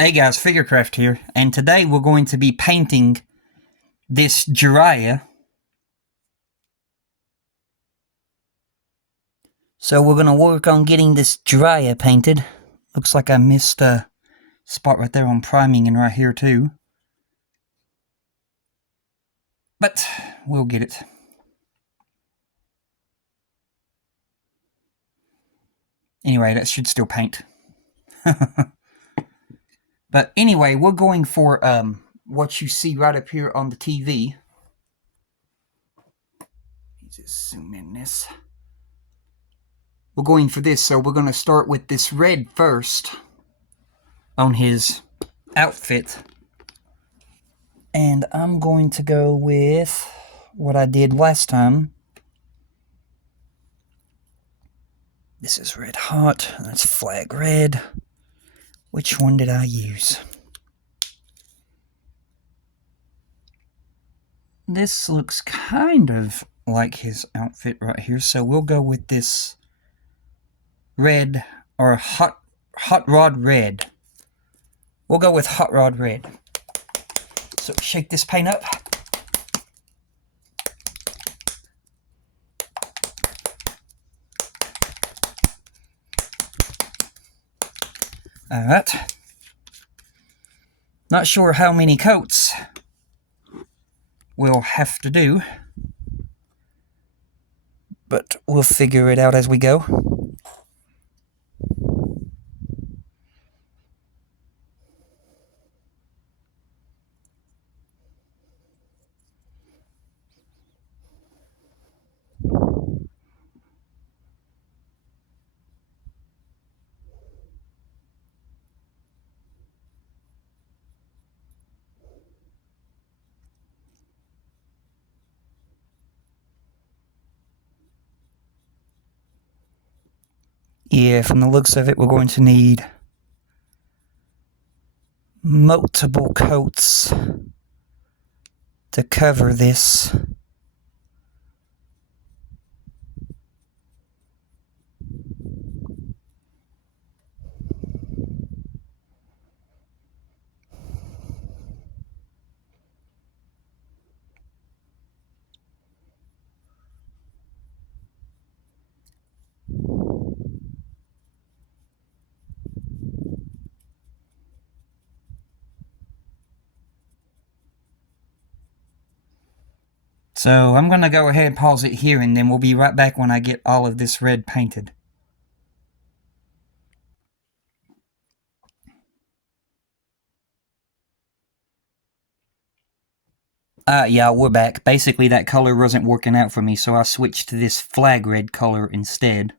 Hey guys, Figurecraft here, and today we're going to be painting this Jiraiya. So we're going to work on getting this Jiraiya painted. Looks like I missed a spot right there on priming and right here too. But we'll get it. Anyway, that should still paint. But anyway, we're going for what you see right up here on the TV. Let me just zoom in this. We're going for this, so we're going to start with this red first on his outfit. And I'm going to go with what I did last time. This is red hot, that's flag red. Which one did I use? This looks kind of like his outfit right here, so we'll go with this red, or hot rod red. We'll go with hot rod red. So shake this paint up. Alright. Not sure how many coats we'll have to do, but we'll figure it out as we go. Yeah, from the looks of it, we're going to need multiple coats to cover this. So I'm going to go ahead and pause it here, and then we'll be right back when I get all of this red painted. Yeah, we're back. Basically, that color wasn't working out for me, so I switched to this flag red color instead.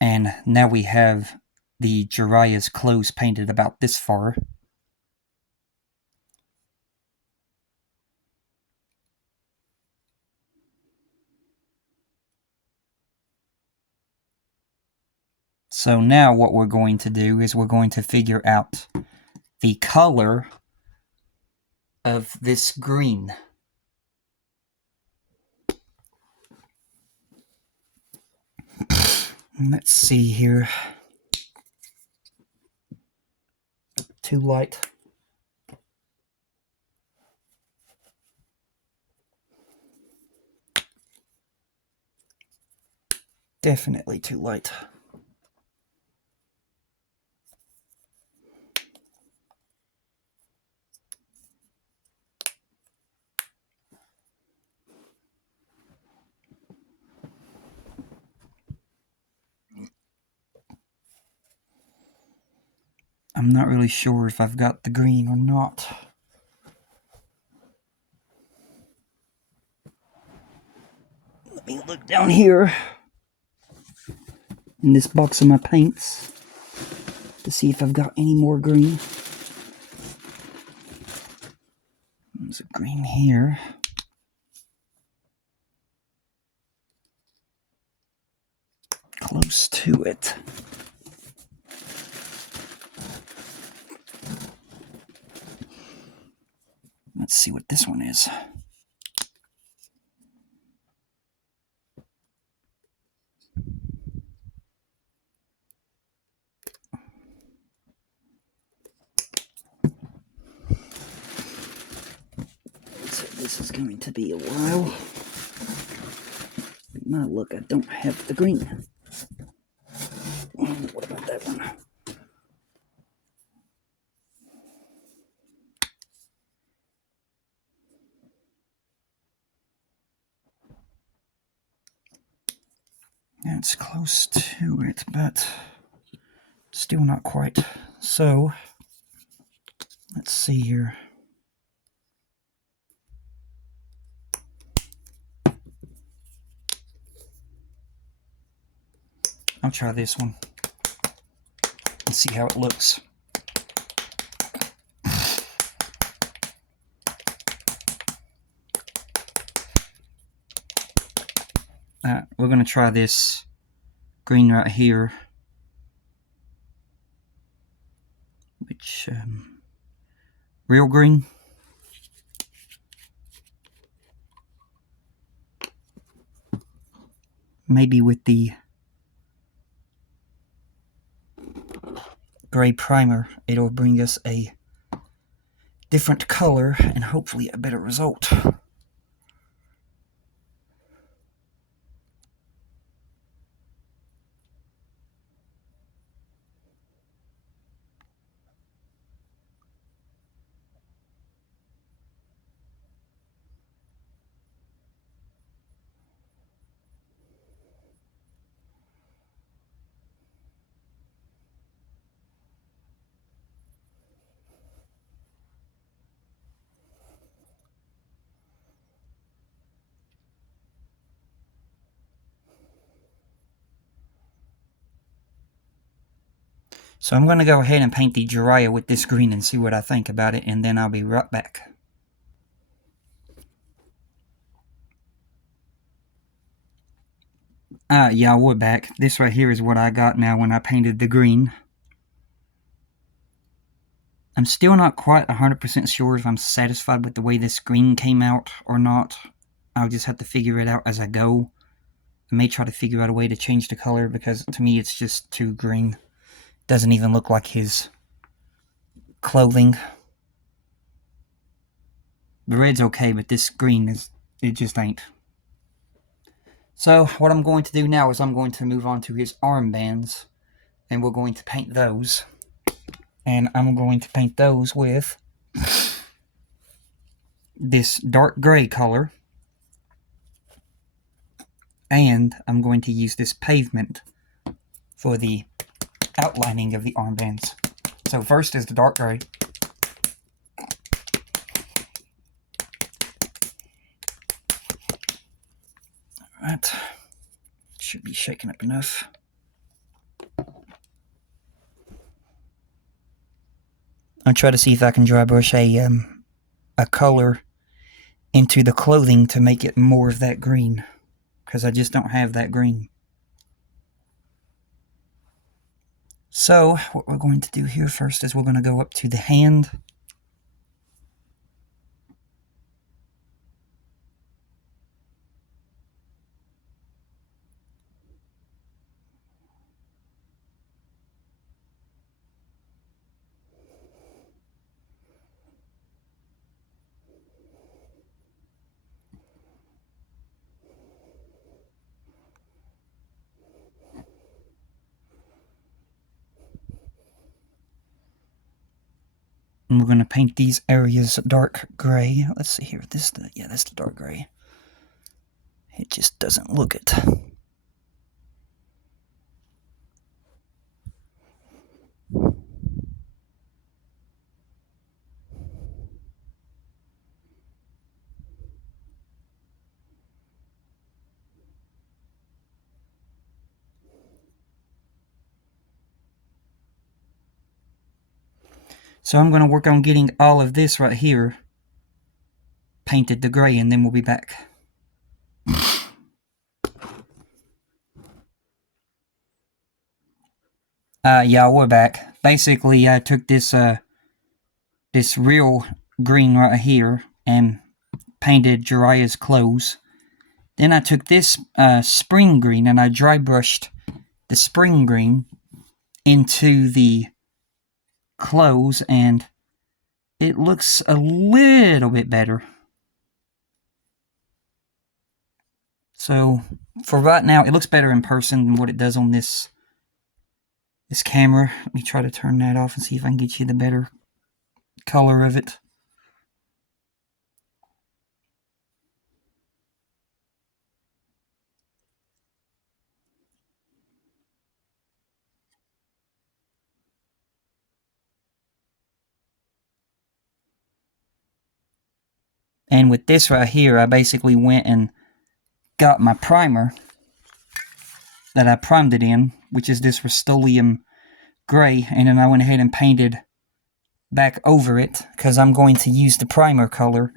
And now we have the Jiraiya's clothes painted about this far. So now what we're going to do is we're going to figure out the color of this green. Let's see here. Too light. Definitely too light. I'm not really sure if I've got the green or not. Let me look down here in this box of my paints to see if I've got any more green. There's a green here. Close to it. Let's see what this one is. this is going to be a while. My luck, I don't have the green. And what about that one? It's close to it, but still not quite. So, let's see here. I'll try this one and see how it looks. We're going to try this green right here, which, real green. Maybe with the gray primer, it'll bring us a different color and hopefully a better result. So I'm going to go ahead and paint the Jiraiya with this green and see what I think about it, and then I'll be right back. Yeah, we're back. This right here is what I got now when I painted the green. I'm still not quite 100% sure if I'm satisfied with the way this green came out or not. I'll just have to figure it out as I go. I may try to figure out a way to change the color, because to me it's just too green. Doesn't even look like his clothing. The red's okay, but this green it just ain't. So what I'm going to do now is I'm going to move on to his armbands, and we're going to paint those. And I'm going to paint those with this dark gray color, and I'm going to use this pavement for the outlining of the armbands. So first is the dark gray. Alright, should be shaken up enough. I'll try to see if I can dry brush a color into the clothing to make it more of that green, because I just don't have that green. So what we're going to do here first is we're going to go up to the hand. And we're going to paint these areas dark gray. Let's see here. That's the dark gray. It just doesn't look it. So I'm going to work on getting all of this right here painted the gray, and then we'll be back. Yeah, we're back. Basically, I took this this real green right here and painted Jiraiya's clothes. Then I took this spring green and I dry brushed the spring green into the clothes, and it looks a little bit better. So for right now, it looks better in person than what it does on this camera. Let me try to turn that off and see if I can get you the better color of it. And with this right here, I basically went and got my primer that I primed it in, which is this Rust-Oleum gray, and then I went ahead and painted back over it because I'm going to use the primer color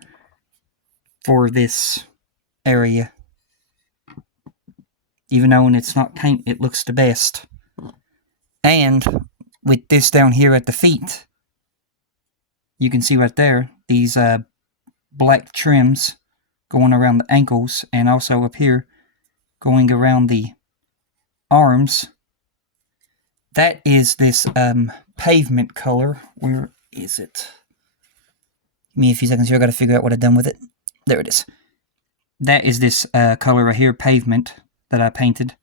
for this area. Even though when it's not paint, it looks the best. And with this down here at the feet, you can see right there, these black trims going around the ankles, and also up here going around the arms. That is this pavement color. Where is it? Give me a few seconds here. I got to figure out what I've done with it. There it is. That is this color right here, pavement, that I painted.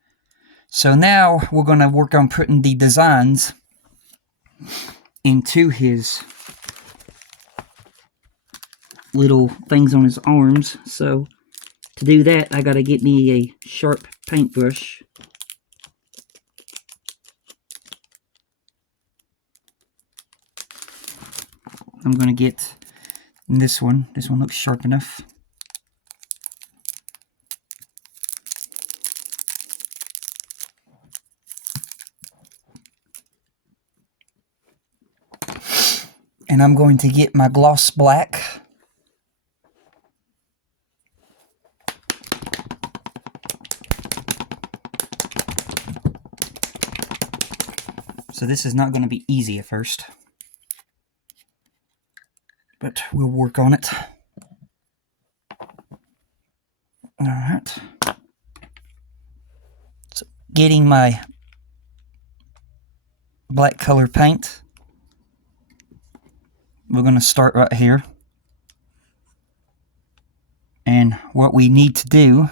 So now we're going to work on putting the designs into his little things on his arms. So to do that, I got to get me a sharp paintbrush. I'm going to get this one. This one looks sharp enough. And I'm going to get my gloss black. So this is not going to be easy at first, but we'll work on it. Alright. So getting my black color paint. We're going to start right here. And what we need to do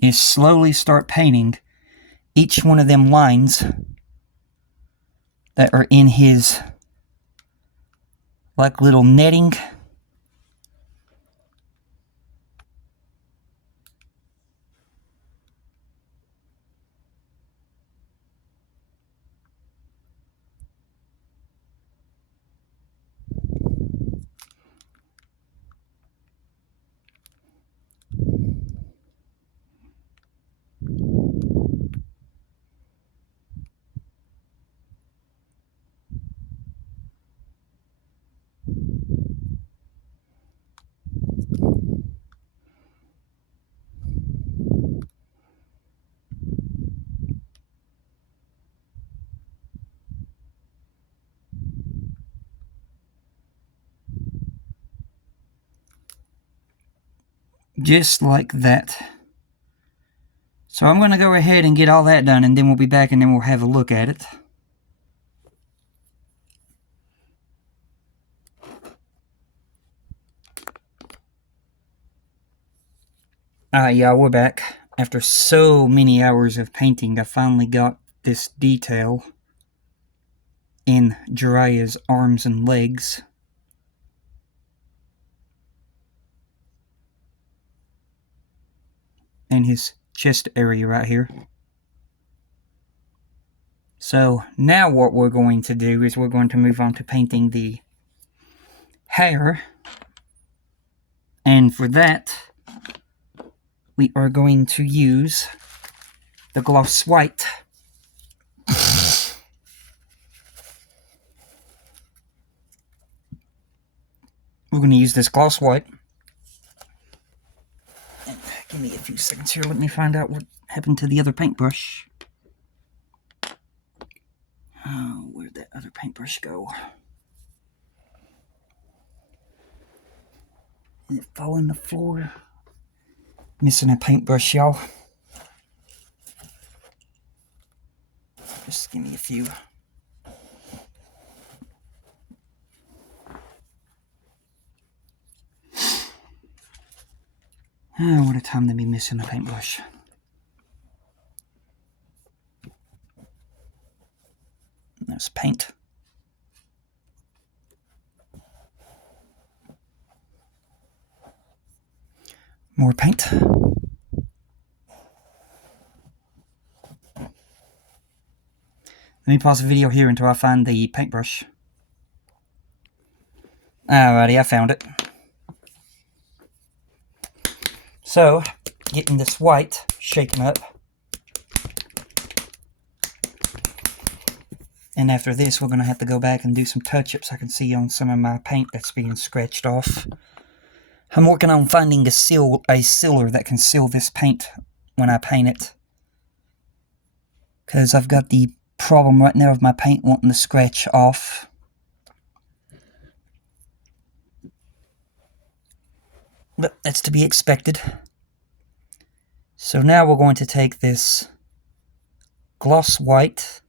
is slowly start painting each one of them lines that are in his like little netting. Just like that. So I'm going to go ahead and get all that done, and then we'll be back and then we'll have a look at it. Alright, y'all, we're back. After so many hours of painting, I finally got this detail in Jiraiya's arms and legs. And his chest area right here. So now what we're going to do is we're going to move on to painting the hair. And for that, we are going to use the gloss white. We're going to use this gloss white. And give me a few seconds here. Let me find out what happened to the other paintbrush. Oh, where'd that other paintbrush go? Did it fall on the floor? Missing a paintbrush, y'all. Just give me a few. Oh, what a time to be missing a paintbrush. There's paint. More paint. Let me pause the video here until I find the paintbrush. Alrighty, I found it. So, getting this white shaken up. And after this, we're going to have to go back and do some touch-ups I can see on some of my paint that's being scratched off. I'm working on finding a sealer that can seal this paint when I paint it. Because I've got the problem right now of my paint wanting to scratch off. But that's to be expected. So now we're going to take this gloss white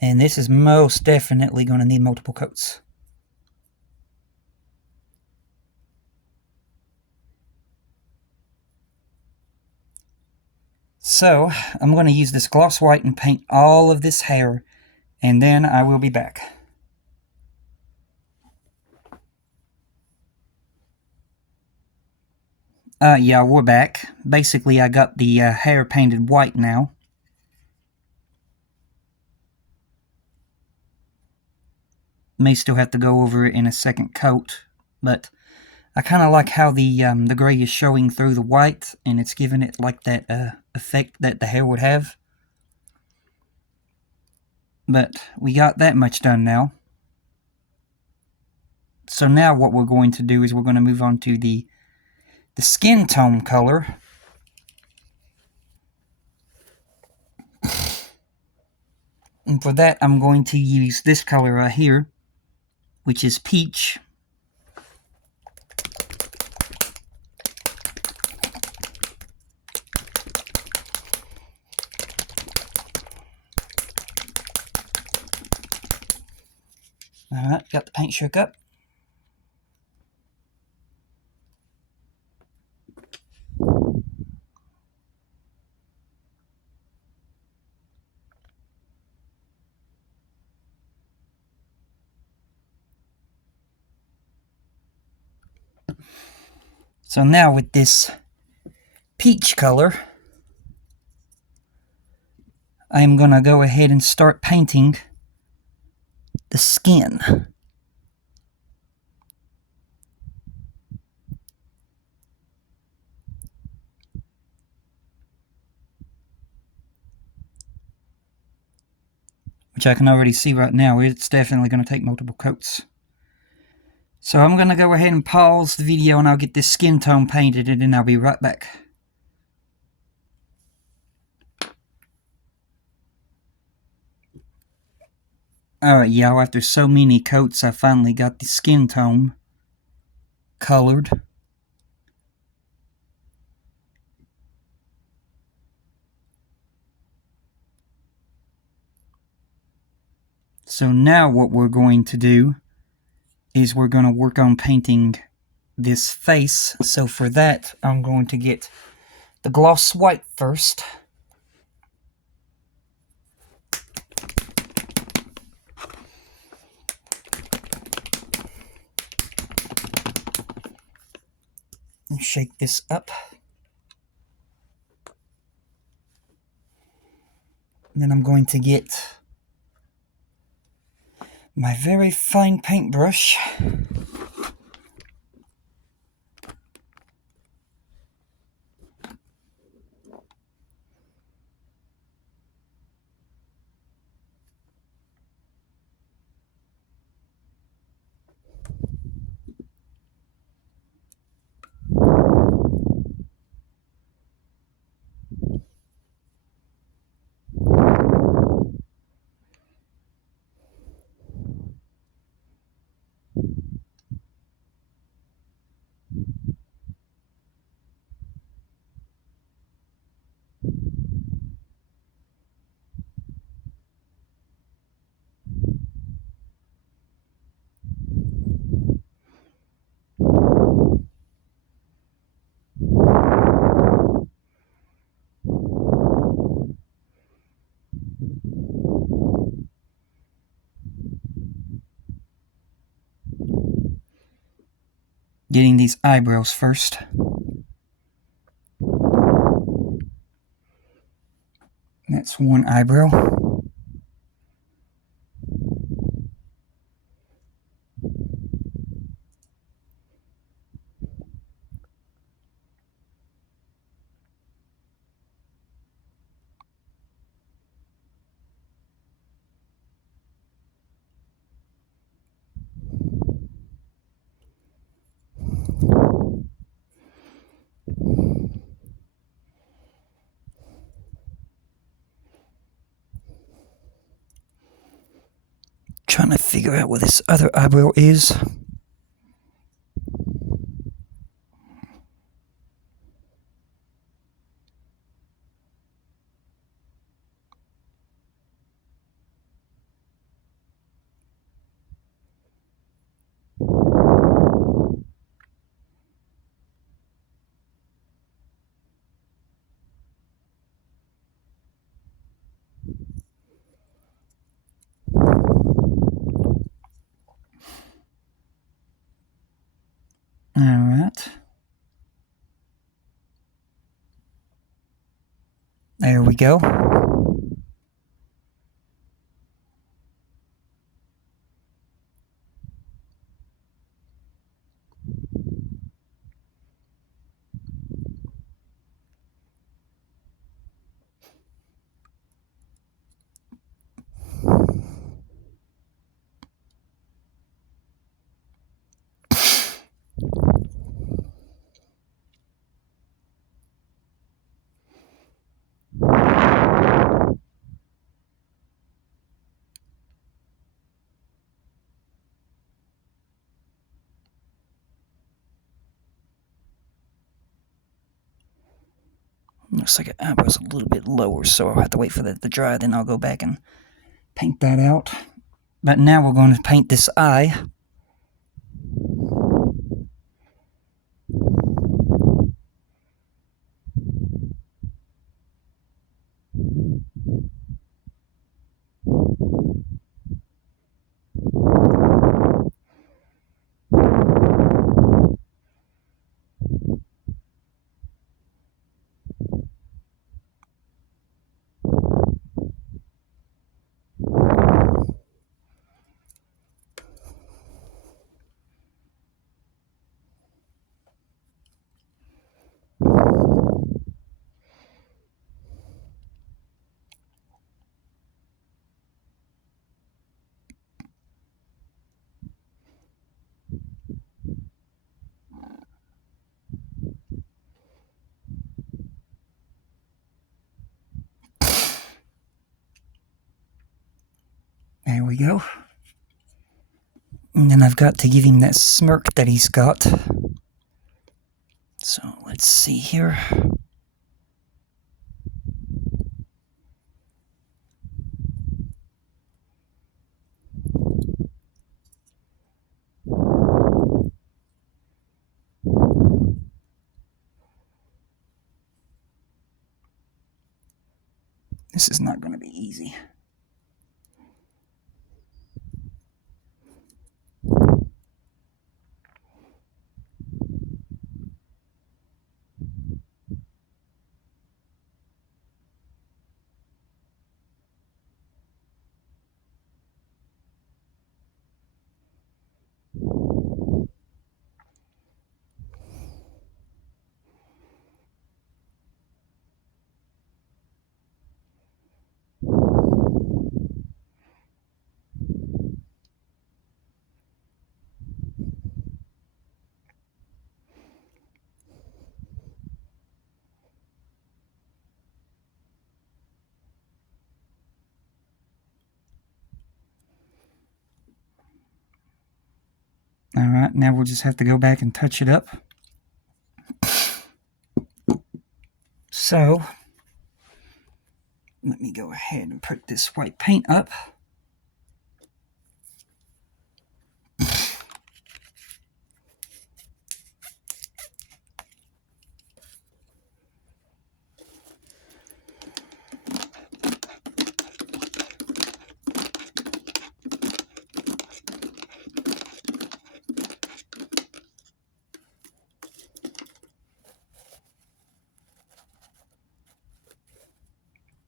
and this is most definitely going to need multiple coats. So, I'm going to use this gloss white and paint all of this hair, and then I will be back. Yeah, we're back. Basically, I got the hair painted white now. May still have to go over it in a second coat, but I kind of like how the gray is showing through the white, and it's giving it like that effect that the hair would have. But we got that much done now. So now what we're going to do is we're going to move on to the skin tone color. And for that, I'm going to use this color right here, which is peach. Alright, got the paint shook up. So now with this peach color, I am going to go ahead and start painting the skin. Which I can already see right now, it's definitely going to take multiple coats. So I'm going to go ahead and pause the video and I'll get this skin tone painted and then I'll be right back. Alright y'all, after so many coats I finally got the skin tone colored. So now what we're going to do is we're going to work on painting this face. So for that, I'm going to get the gloss white first. And shake this up. Then I'm going to get my very fine paintbrush. getting these eyebrows first. That's one eyebrow. Trying to figure out what this other eyebrow is. Alright. There we go. Looks like the eyebrow's a little bit lower, so I'll have to wait for that to dry, then I'll go back and paint that out. But now we're going to paint this eye. There we go. And then I've got to give him that smirk that he's got. So let's see here. This is not going to be easy. Alright, now we'll just have to go back and touch it up. So, let me go ahead and put this white paint up.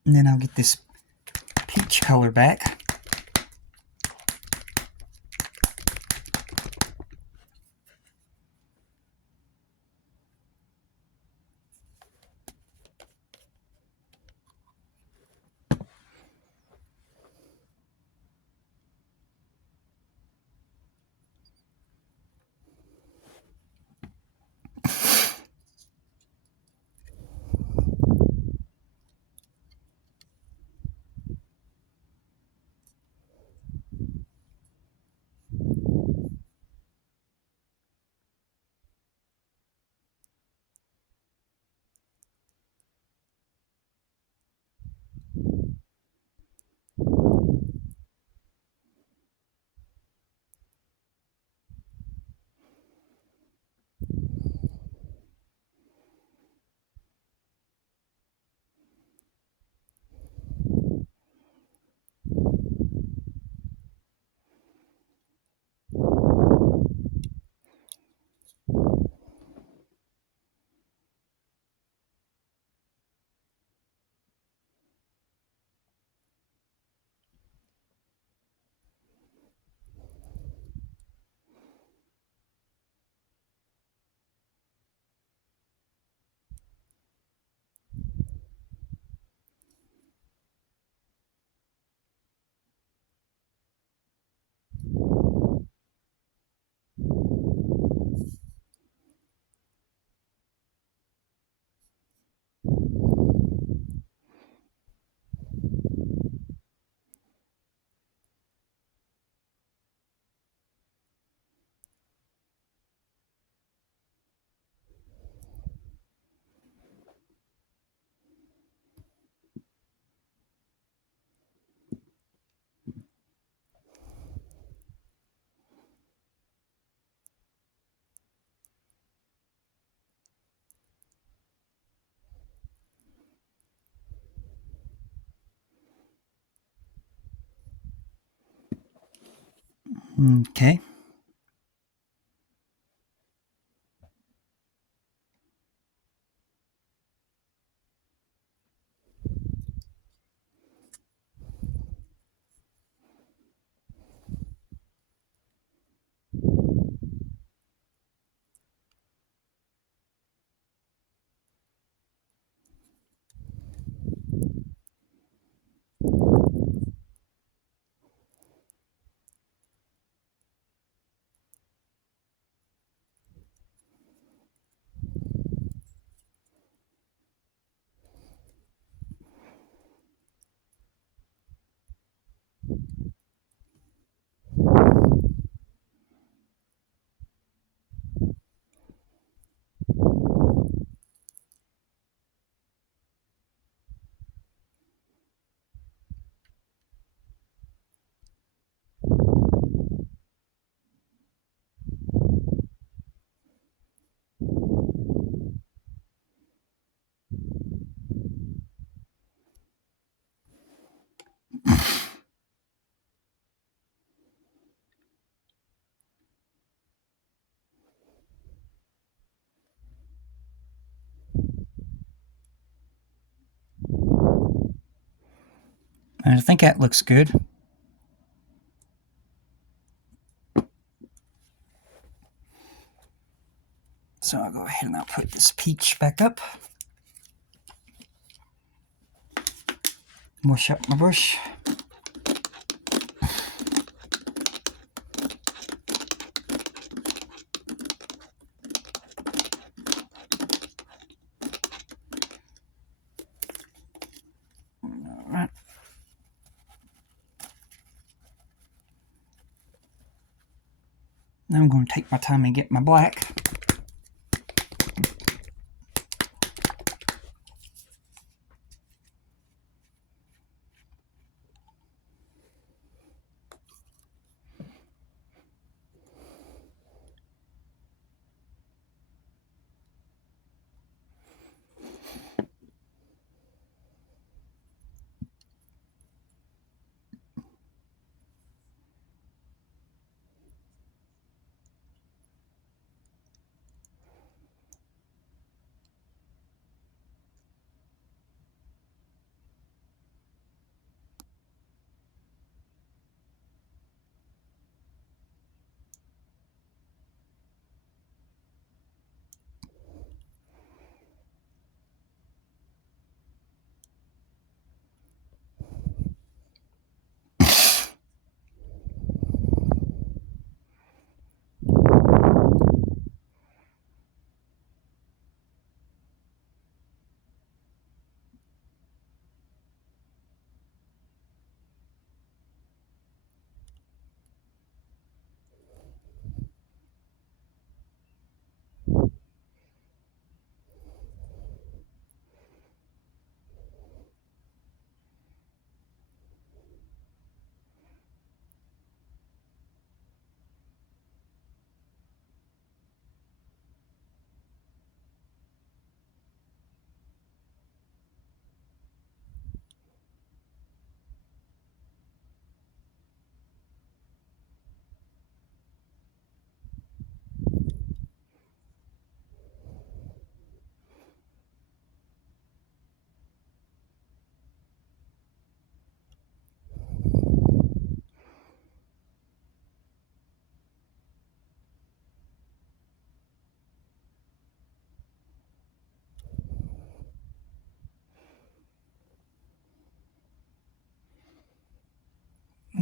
And then I'll get this peach color back. Okay. I think that looks good. So I'll go ahead and I'll put this peach back up. Wash up my brush. Alright. Now I'm going to take my time and get my black.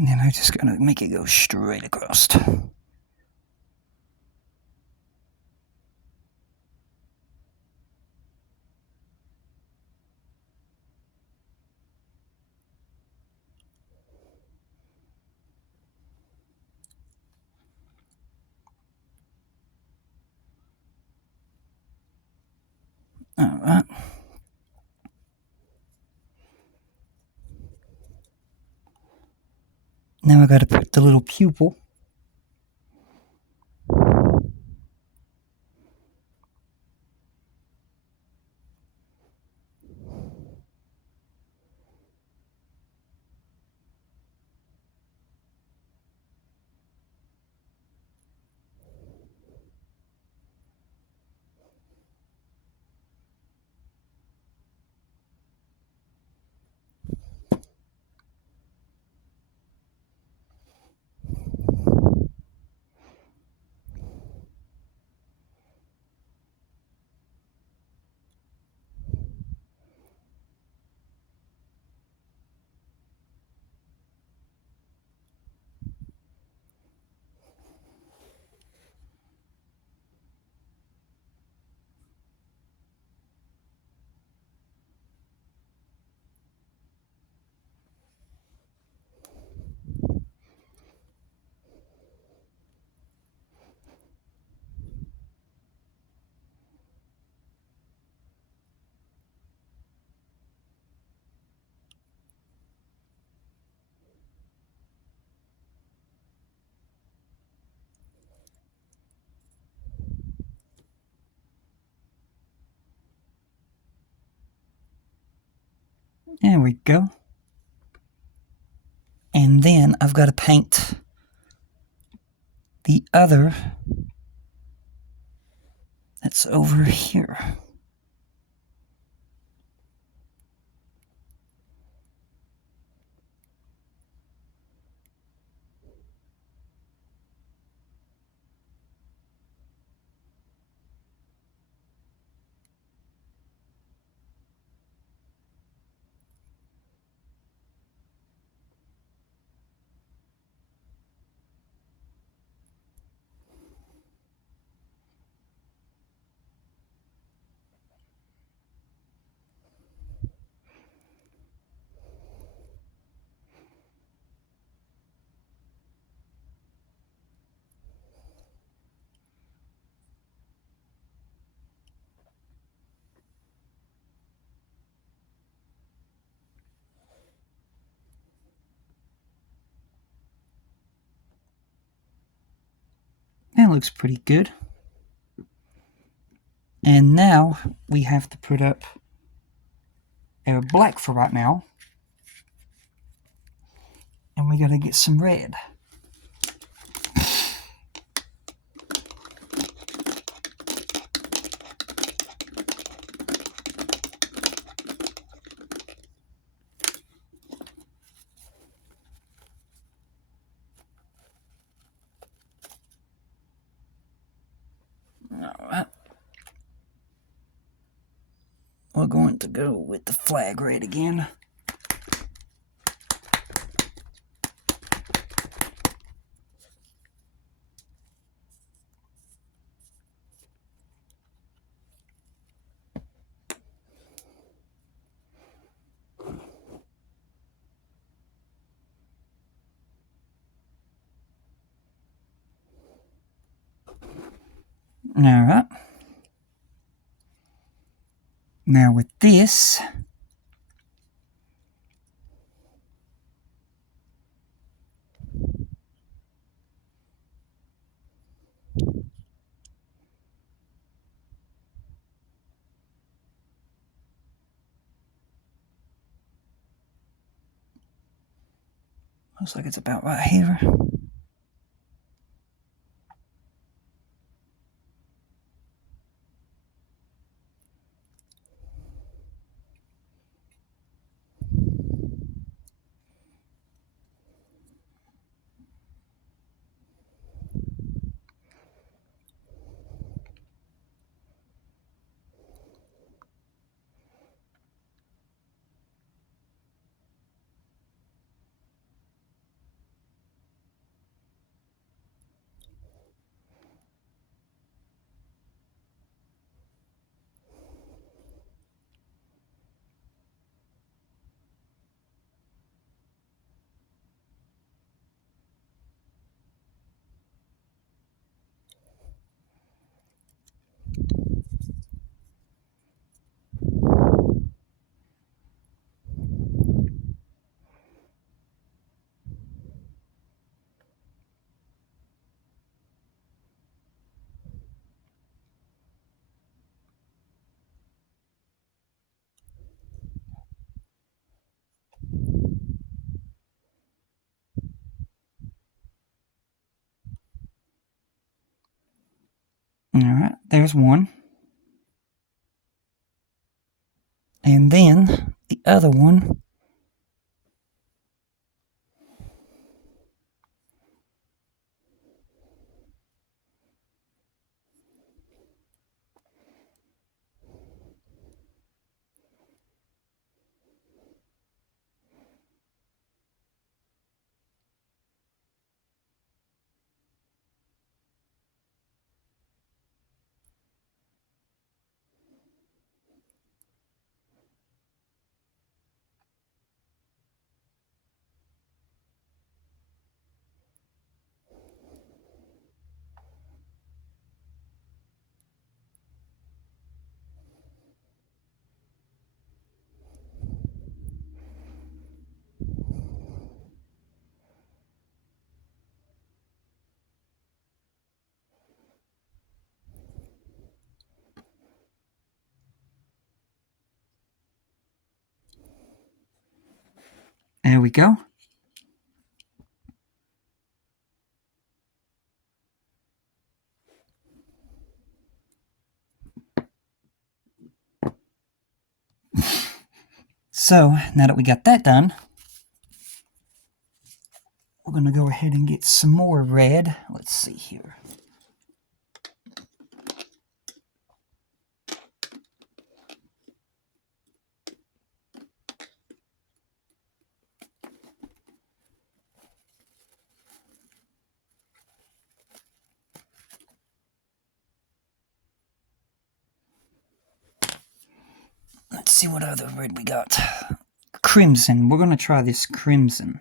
And then I'm just going to make it go straight across. Alright. Now I got to put the little pupil. There we go. And then I've got to paint the other that's over here. That looks pretty good. And now we have to put up our black for right now. And we gotta get some red. Alright. We're going to go with the flag red again. Alright. Now with this, looks like it's about right here. Alright, there's one. And then the other one. There we go. So, now that we got that done, we're going to go ahead and get some more red. Let's see here. Let's see what other red we got. Crimson. We're going to try this crimson.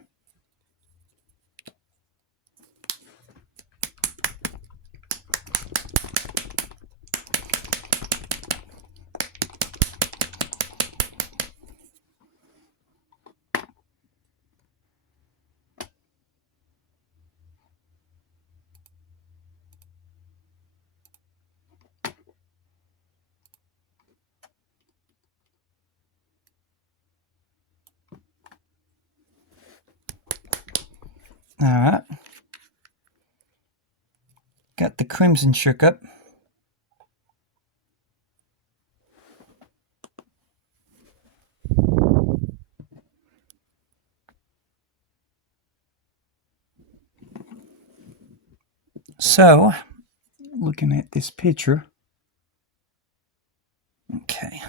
Alright. Got the crimson shook up. So, looking at this picture. Okay.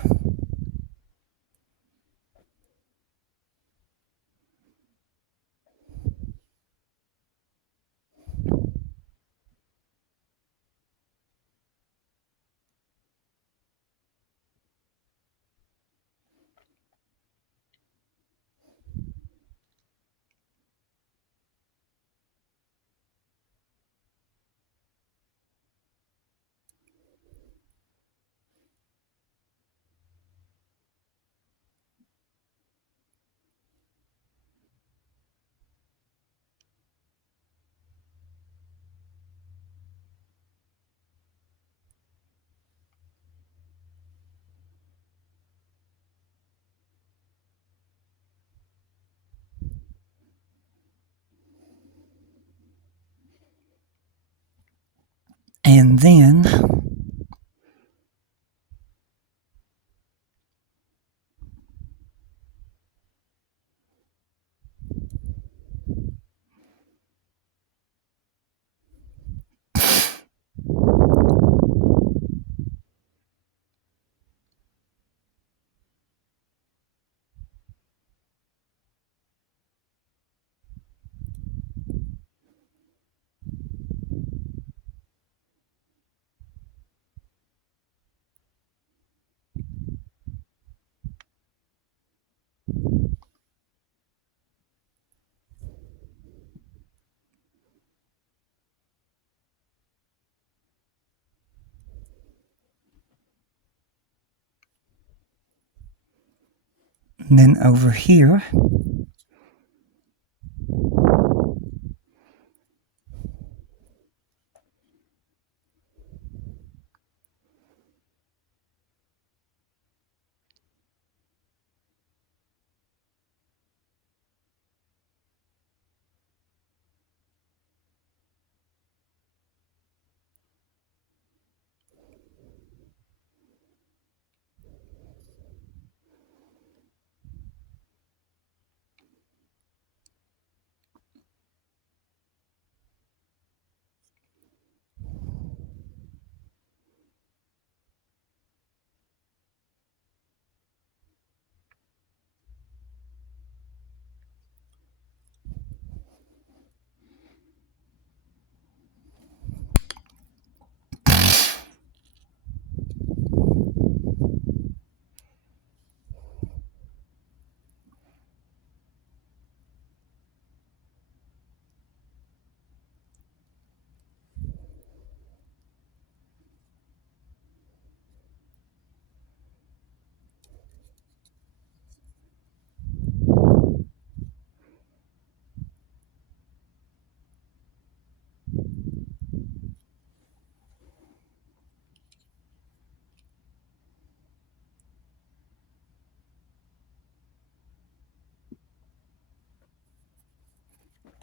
And then over here,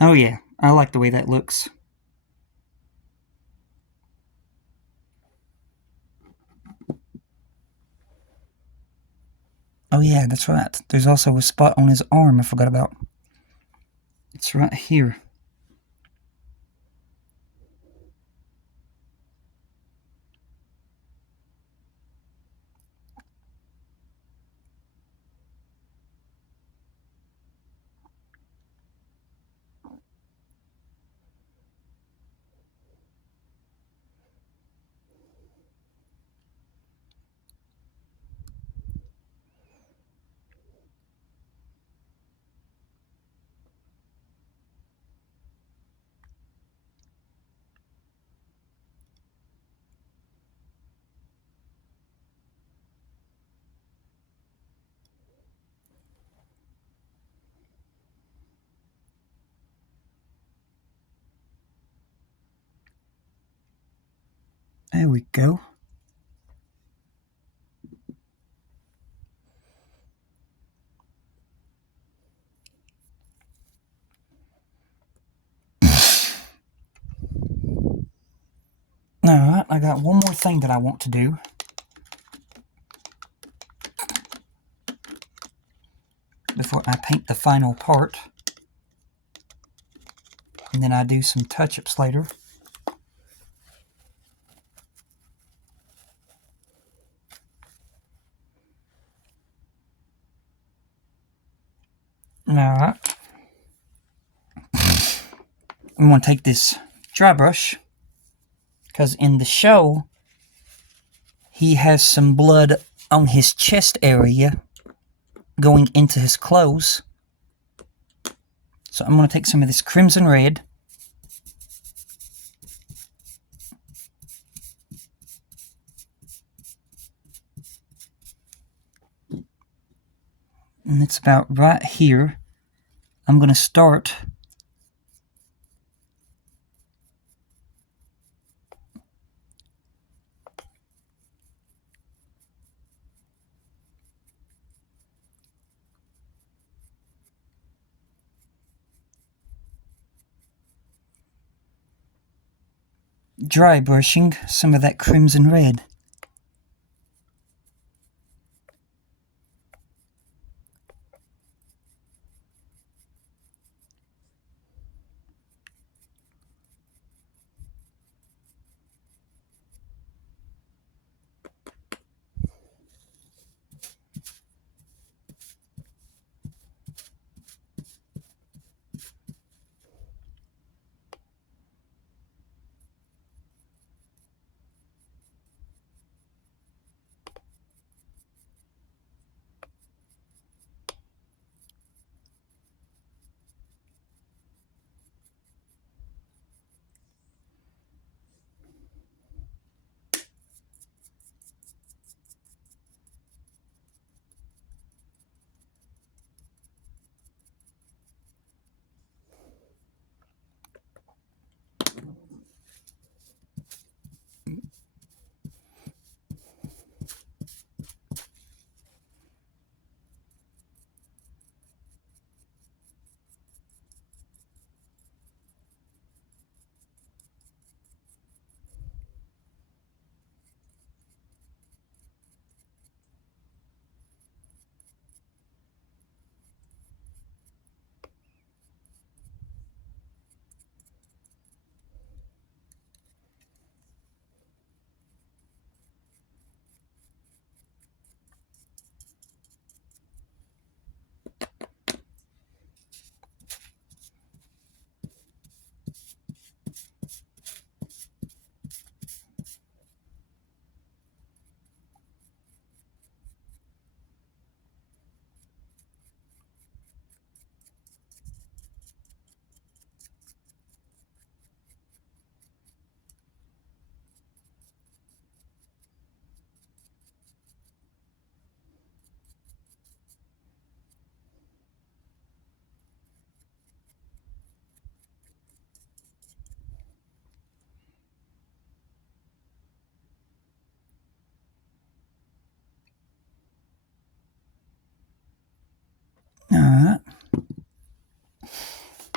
Oh yeah, I like the way that looks. Oh yeah, that's right. There's also a spot on his arm I forgot about. It's right here. There we go. Alright, I got one more thing that I want to do. Before I paint the final part. And then I do some touch-ups later. Alright. I'm going to take this dry brush. Because in the show, he has some blood on his chest area going into his clothes. So I'm going to take some of this crimson red. And it's about right here. I'm going to start dry brushing some of that crimson red.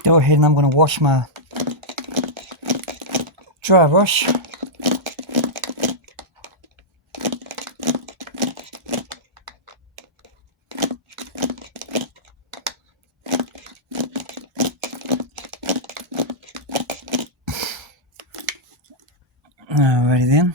go ahead and I'm going to wash my dry brush. Alrighty then.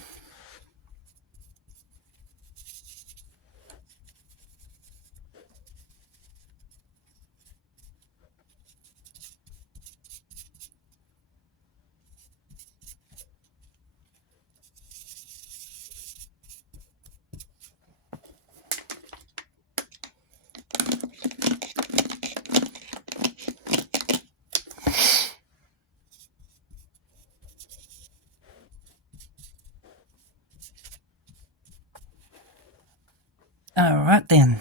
Alright then.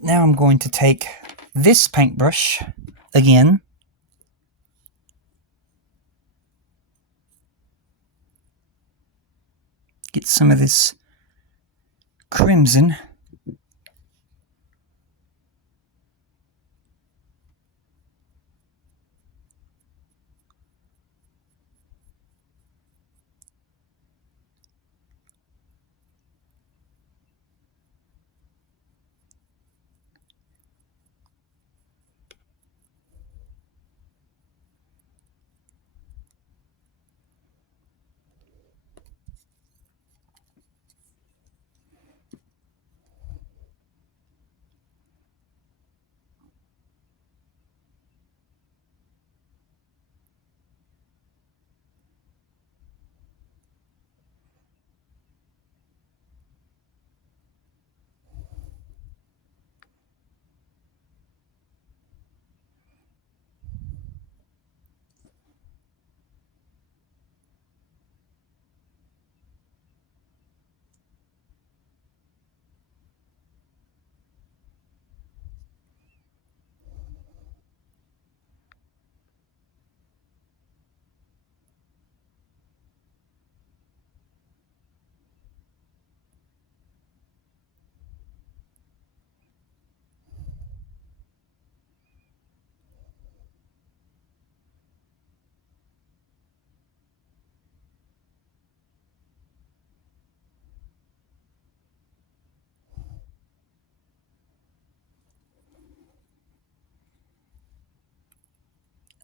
Now I'm going to take this paintbrush again. Get some of this crimson.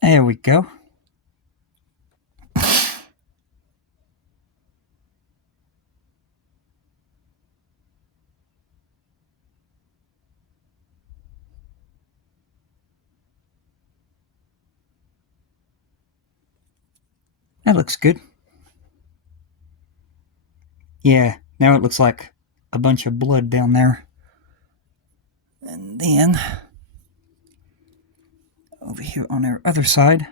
There we go. That looks good. Yeah, now it looks like a bunch of blood down there. And then, over here on our other side,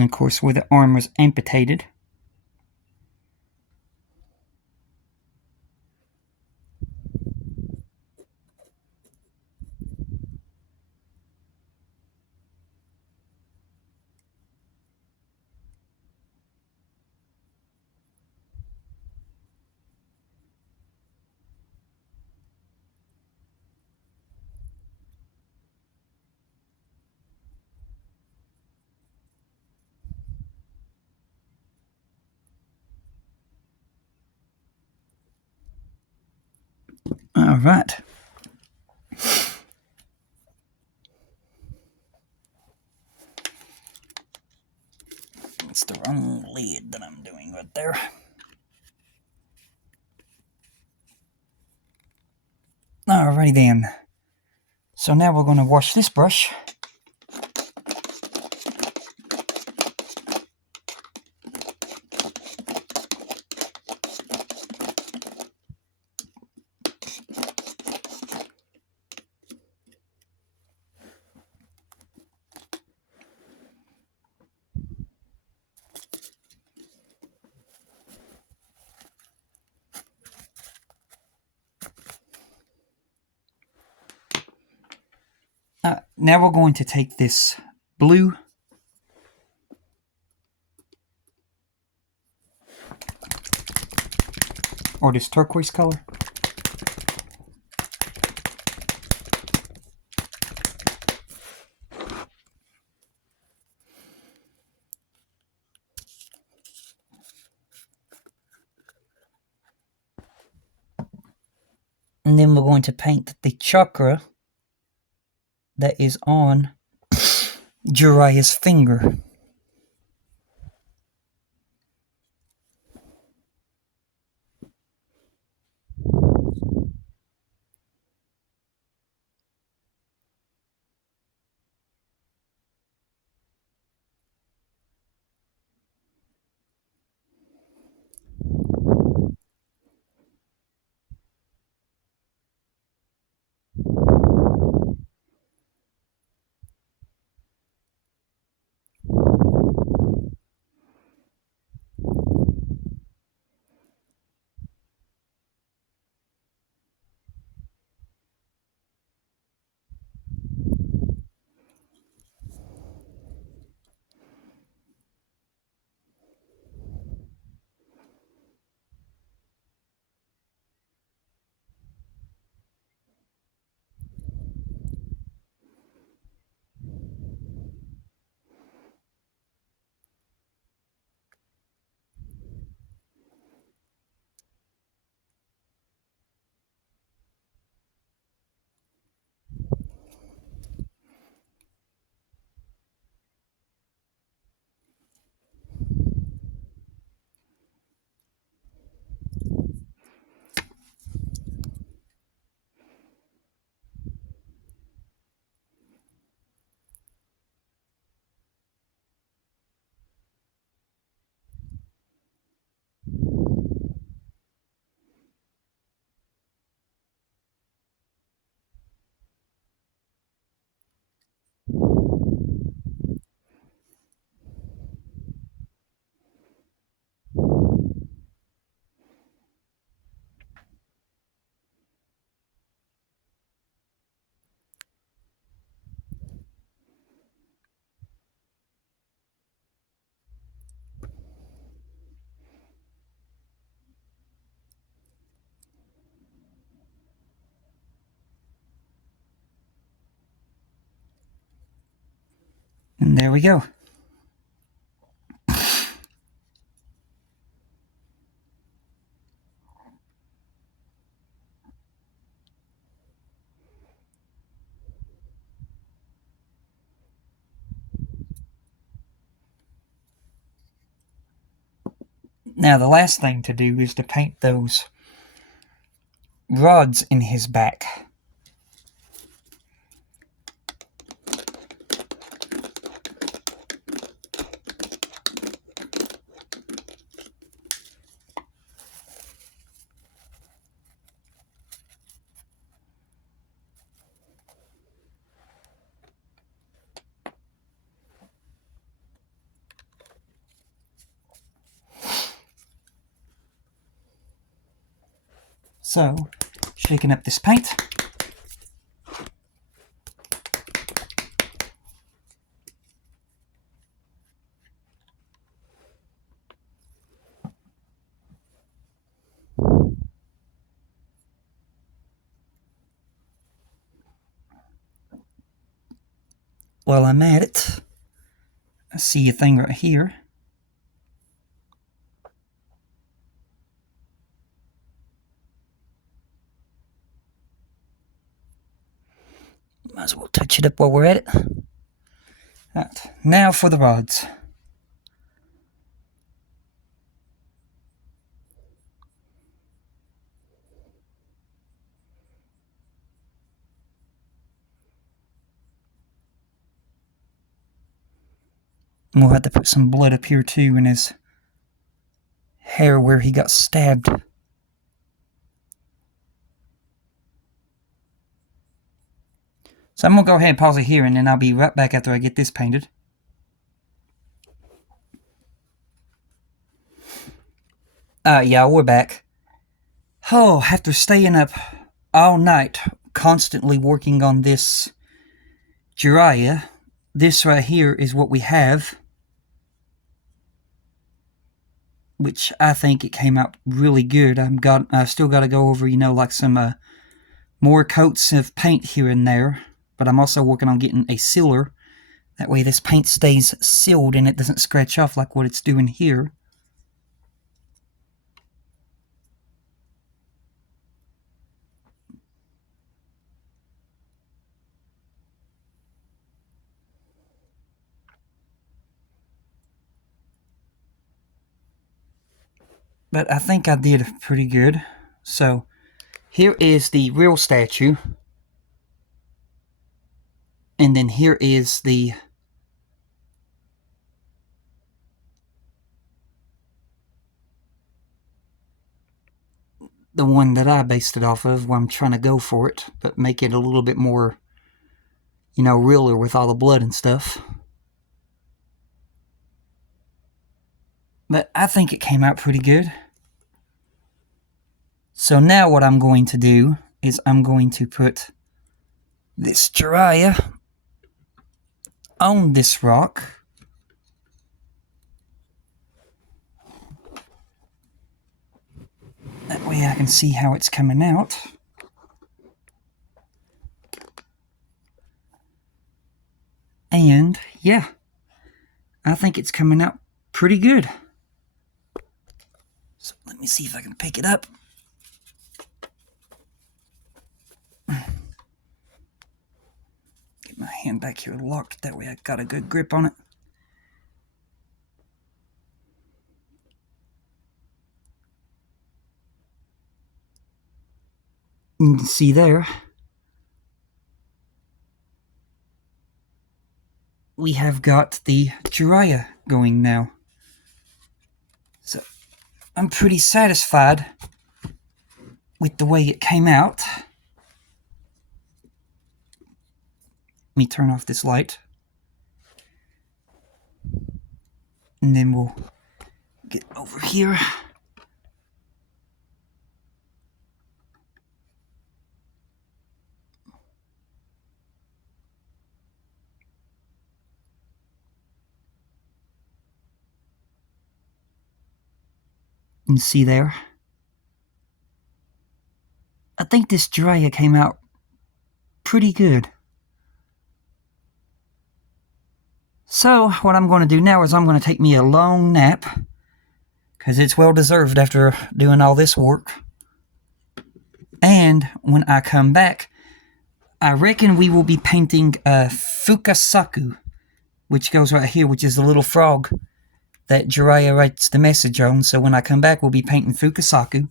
and of course where the arm was amputated. All right. the wrong lid that I'm doing right there. Alrighty then. So now we're going to wash this brush. Now we're going to take this blue or this turquoise color. And then we're going to paint the chakra that is on Jiraiya's finger. And there we go. Now the last thing to do is to paint those rods in his back. So, shaking up this paint. While I'm at it, I see a thing right here. Might as well touch it up while we're at it. Right, now for the rods. And we'll have to put some blood up here too in his hair where he got stabbed. So I'm going to go ahead and pause it here, and then I'll be right back after I get this painted. Yeah, we're back. Oh, after staying up all night, constantly working on this Jiraiya, this right here is what we have. Which I think it came out really good. I've still got to go over, like some more coats of paint here and there. But I'm also working on getting a sealer. That way this paint stays sealed and it doesn't scratch off like what it's doing here. But I think I did pretty good. So, here is the real statue. And then here is the one that I based it off of, where I'm trying to go for it, but make it a little bit more, realer with all the blood and stuff. But I think it came out pretty good. So now what I'm going to do is I'm going to put this Jiraiya on this rock. That way I can see how it's coming out. And, yeah, I think it's coming out pretty good. So let me see if I can pick it up. Get my hand back here locked, that way I got a good grip on it. You can see there, we have got the Jiraiya going now. So, I'm pretty satisfied with the way it came out. Let me turn off this light. And then we'll get over here. And see there. I think this Jiraiya came out pretty good. So, what I'm going to do now is I'm going to take me a long nap, because it's well deserved after doing all this work. And when I come back, I reckon we will be painting Fukasaku, which goes right here, which is the little frog that Jiraiya writes the message on. So when I come back, we'll be painting Fukasaku.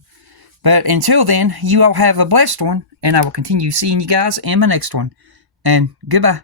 But until then, you all have a blessed one, and I will continue seeing you guys in my next one. And goodbye.